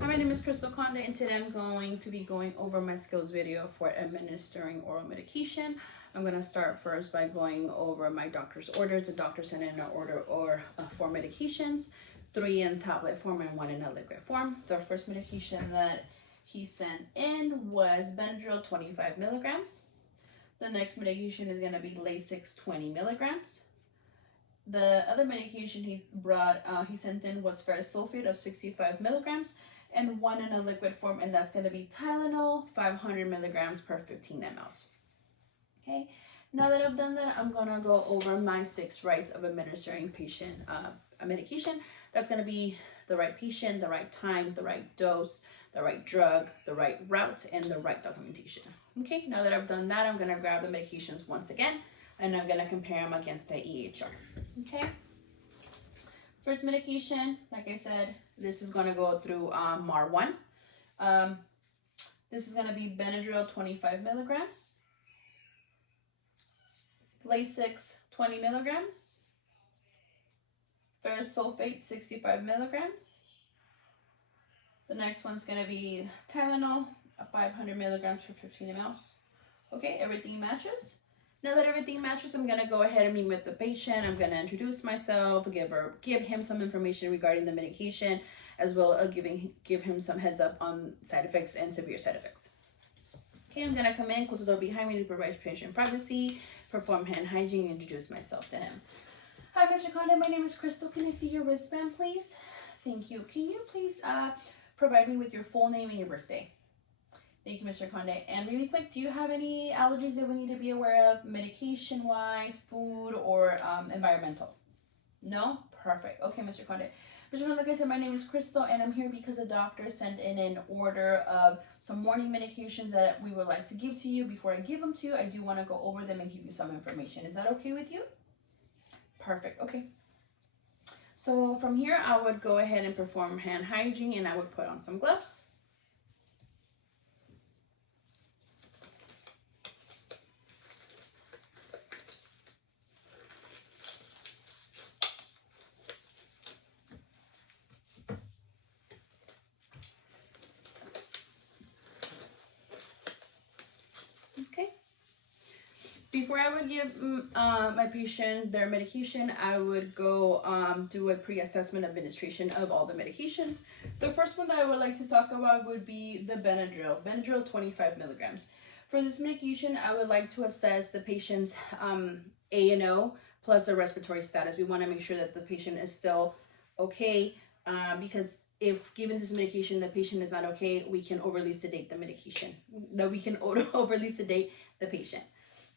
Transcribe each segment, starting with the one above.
Hi, my name is Crystal Conde, and today I'm going to be going over my skills video for administering oral medication. I'm going to start first by going over my doctor's orders. The doctor sent in an order or 4 medications, 3 in tablet form and 1 in a liquid form. The first medication that he sent in was Benadryl 25 milligrams. The next medication is going to be Lasix 20 milligrams. The other medication he sent in was ferrous sulfate of 65 milligrams and 1 in a liquid form, and that's going to be Tylenol 500 milligrams per 15 ml. Okay, now that I've done that, I'm going to go over my 6 rights of administering a medication. That's going to be the right patient, the right time, the right dose, the right drug, the right route, and the right documentation. Okay, now that I've done that, I'm going to grab the medications once again, and I'm going to compare them against the EHR. Okay, first medication, like I said, this is going to go through MAR1. This is going to be Benadryl 25 milligrams, Lasix 20 milligrams, ferrous sulfate 65 milligrams. The next one's going to be Tylenol 500 milligrams for 15 ml. Okay, everything matches. Now that everything matches, I'm going to go ahead and meet with the patient. I'm going to introduce myself, give him some information regarding the medication, as well as give him some heads up on side effects and severe side effects. Okay, I'm going to come in, close the door behind me to provide patient privacy, perform hand hygiene, and introduce myself to him. Hi, Mr. Conde. My name is Crystal. Can I see your wristband, please? Thank you. Can you please provide me with your full name and your birthday? Thank you, Mr. Conde. And really quick, do you have any allergies that we need to be aware of, medication-wise, food, or environmental? No? Perfect. Okay, Mr. Conde. Mr. Conde, like I said, my name is Crystal, and I'm here because the doctor sent in an order of some morning medications that we would like to give to you. Before I give them to you, I do want to go over them and give you some information. Is that okay with you? Perfect. Okay. So from here, I would go ahead and perform hand hygiene, and I would put on some gloves. Before I would give my patient their medication, I would go do a pre-assessment administration of all the medications. The first one that I would like to talk about would be the Benadryl 25 milligrams. For this medication, I would like to assess the patient's A&O plus their respiratory status. We want to make sure that the patient is still okay, because if given this medication, the patient is not okay, we can overly sedate the medication. Overly sedate the patient.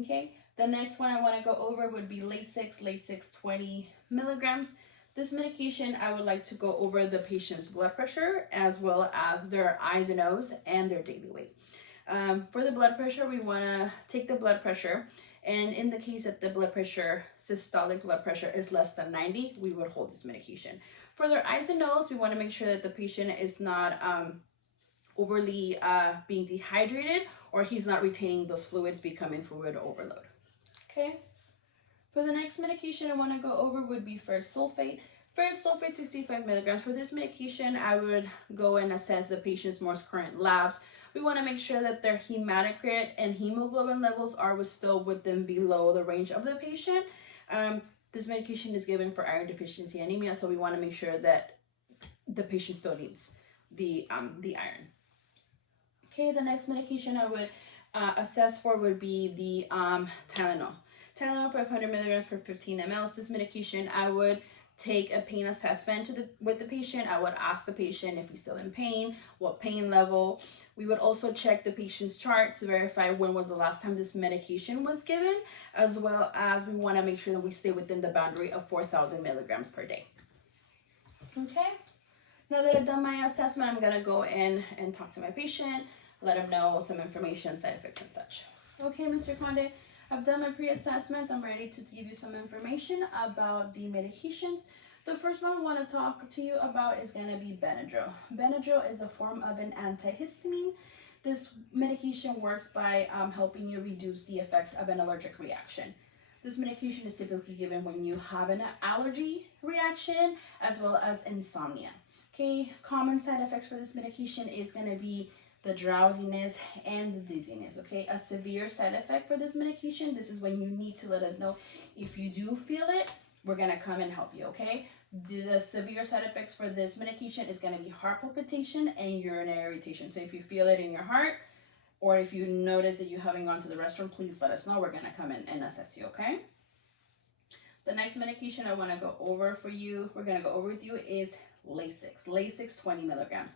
Okay, the next one I want to go over would be Lasix 20 milligrams. This medication, I would like to go over the patient's blood pressure, as well as their I's and O's and their daily weight. For the blood pressure, we want to take the blood pressure, and in the case that the blood pressure, systolic blood pressure, is less than 90, we would hold this medication. For their I's and O's, we want to make sure that the patient is not overly being dehydrated, or he's not retaining those fluids, becoming fluid overload. Okay. For the next medication I want to go over would be ferrous sulfate. Ferrous sulfate 65 milligrams. For this medication, I would go and assess the patient's most current labs. We want to make sure that their hematocrit and hemoglobin levels are still within below the range of the patient. This medication is given for iron deficiency anemia, so we want to make sure that the patient still needs the iron. Okay, the next medication I would assess for would be the Tylenol. Tylenol 500 milligrams per 15 ml. This medication, I would take a pain assessment with the patient. I would ask the patient if he's still in pain, what pain level. We would also check the patient's chart to verify when was the last time this medication was given, as well as we want to make sure that we stay within the boundary of 4,000 milligrams per day. Okay, now that I've done my assessment, I'm going to go in and talk to my patient, let him know some information, side effects, and such. Okay, Mr. Conde, I've done my pre-assessments. I'm ready to give you some information about the medications. The first one I want to talk to you about is going to be Benadryl. Benadryl is a form of an antihistamine. This medication works by helping you reduce the effects of an allergic reaction. This medication is typically given when you have an allergy reaction as well as insomnia. Okay, common side effects for this medication is going to be the drowsiness and the dizziness. Okay, a severe side effect for this medication, this is when you need to let us know. If you do feel it, we're going to come and help you. Okay, the severe side effects for this medication is going to be heart palpitation and urinary irritation. So if you feel it in your heart, or if you notice that you haven't gone to the restroom, please let us know. We're going to come in and assess you. Okay, the next medication I want to go over for you, we're going to go over with you, is Lasix. Lasix 20 milligrams.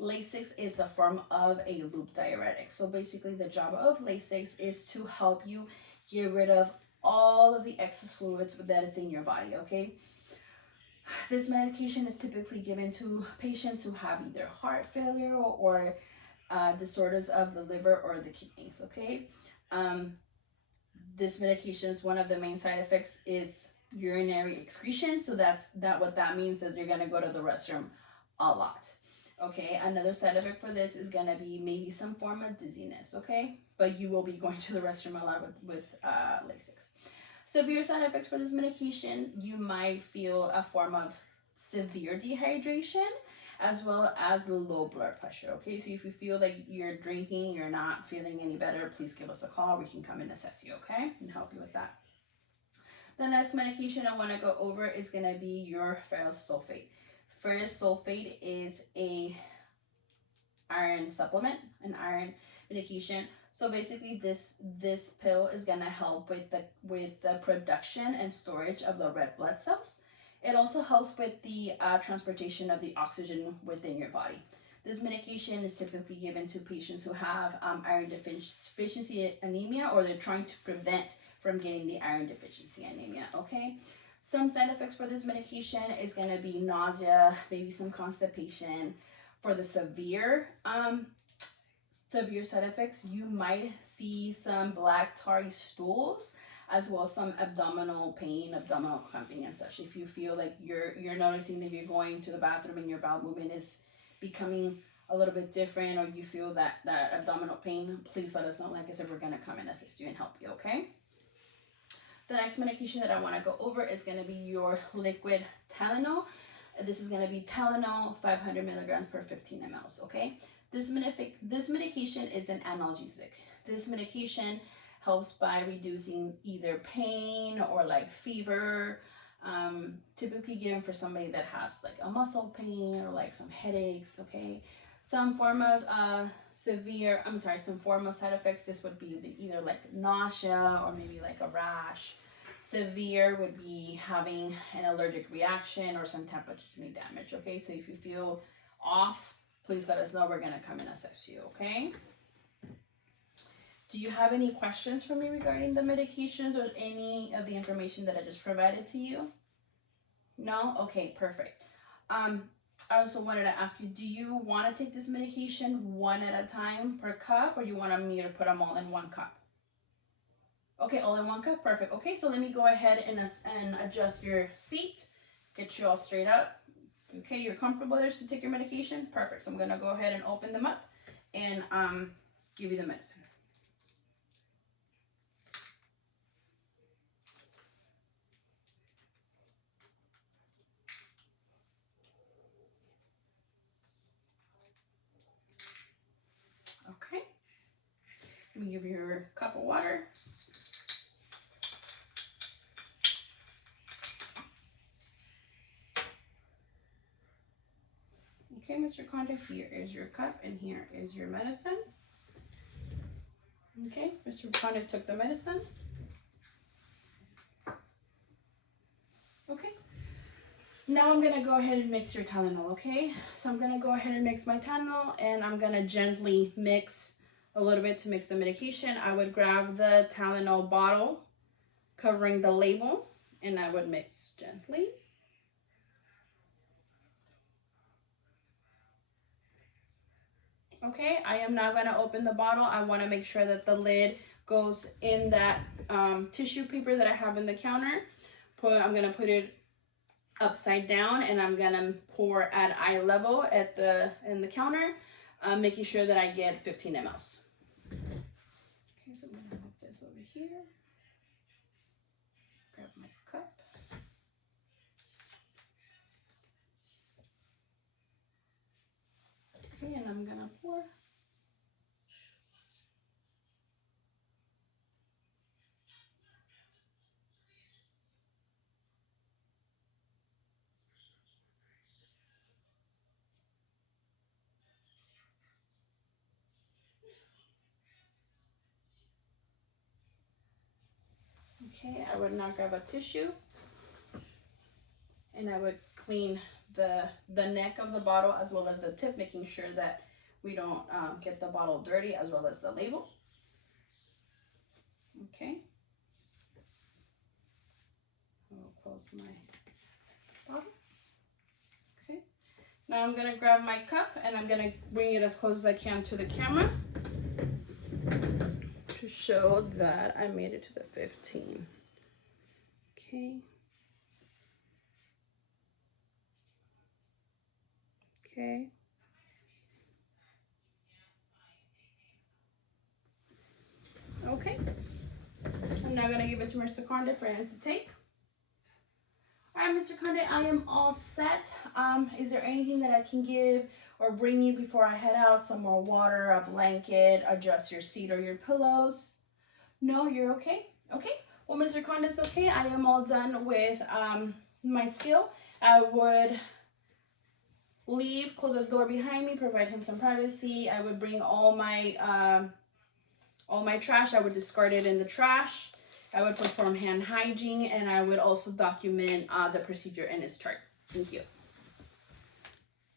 Lasix is a form of a loop diuretic. So basically the job of Lasix is to help you get rid of all of the excess fluids that is in your body, okay? This medication is typically given to patients who have either heart failure or disorders of the liver or the kidneys, okay? This medication's one of the main side effects is urinary excretion. So what that means is you're going to go to the restroom a lot. Okay, another side effect for this is going to be maybe some form of dizziness, okay? But you will be going to the restroom a lot with Lasix. Severe side effects for this medication, you might feel a form of severe dehydration as well as low blood pressure, okay? So if you feel like you're drinking, you're not feeling any better, please give us a call. We can come and assess you, okay? And help you with that. The next medication I want to go over is going to be your ferrous sulfate. Ferrous sulfate is a iron supplement, an iron medication. So basically this pill is going to help with the production and storage of the red blood cells. It also helps with the transportation of the oxygen within your body. This medication is typically given to patients who have iron deficiency anemia, or they're trying to prevent from getting the iron deficiency anemia, okay? Some side effects for this medication is going to be nausea, maybe some constipation. For the severe side effects, you might see some black tarry stools, as well as some abdominal pain, abdominal cramping and such. If you feel like you're noticing that you're going to the bathroom and your bowel movement is becoming a little bit different, or you feel that abdominal pain, please let us know. Like I said, we're going to come and assist you and help you, okay? The next medication that I want to go over is going to be your liquid Tylenol. This is going to be Tylenol 500 milligrams per 15 mLs, okay? This medication is an analgesic. This medication helps by reducing either pain or like fever, typically given for somebody that has like a muscle pain or like some headaches, okay? Some form of some form of side effects. This would be either like nausea or maybe like a rash. Severe would be having an allergic reaction or some type of kidney damage, okay? So if you feel off, please let us know. We're going to come and assess you, okay? Do you have any questions for me regarding the medications or any of the information that I just provided to you? No? Okay, perfect. I also wanted to ask you, do you want to take this medication one at a time per cup, or you want me to put them all in one cup? Okay, all in one cup, perfect. Okay, so let me go ahead and adjust your seat, get you all straight up. Okay, you're comfortable there to take your medication? Perfect. So I'm gonna go ahead and open them up and give you the medicine. Okay, let me give you your cup of water. Okay, Mr. Conda, here is your cup and here is your medicine. Okay, Mr. Conda took the medicine. Okay, now I'm gonna go ahead and mix your Tylenol, okay? So I'm gonna go ahead and mix my Tylenol, and I'm gonna gently mix a little bit to mix the medication. I would grab the Tylenol bottle covering the label, and I would mix gently. Okay, I am now going to open the bottle. I want to make sure that the lid goes in that tissue paper that I have in the counter. I'm going to put it upside down, and I'm going to pour at eye level in the counter, making sure that I get 15 mLs. Okay, so I'm going to put this over here. Grab my cup. Okay, and I'm gonna pour. Okay, I would now grab a tissue and I would clean the neck of the bottle as well as the tip, making sure that we don't get the bottle dirty, as well as the label. Okay. I'll close my bottle. Okay. Now I'm gonna grab my cup and I'm gonna bring it as close as I can to the camera to show that I made it to the 15. Okay. Okay. Okay. I'm now gonna give it to Mr. Conde for him to take. All right, Mr. Conde, I am all set. Is there anything that I can give or bring you before I head out? Some more water, a blanket, adjust your seat or your pillows? No, you're okay? Okay. Well, Mr. Conde is okay. I am all done with my skill. I would leave, close the door behind me, provide him some privacy. I would bring all my trash. I would discard it in the trash. I would perform hand hygiene, and I would also document the procedure in his chart. Thank you.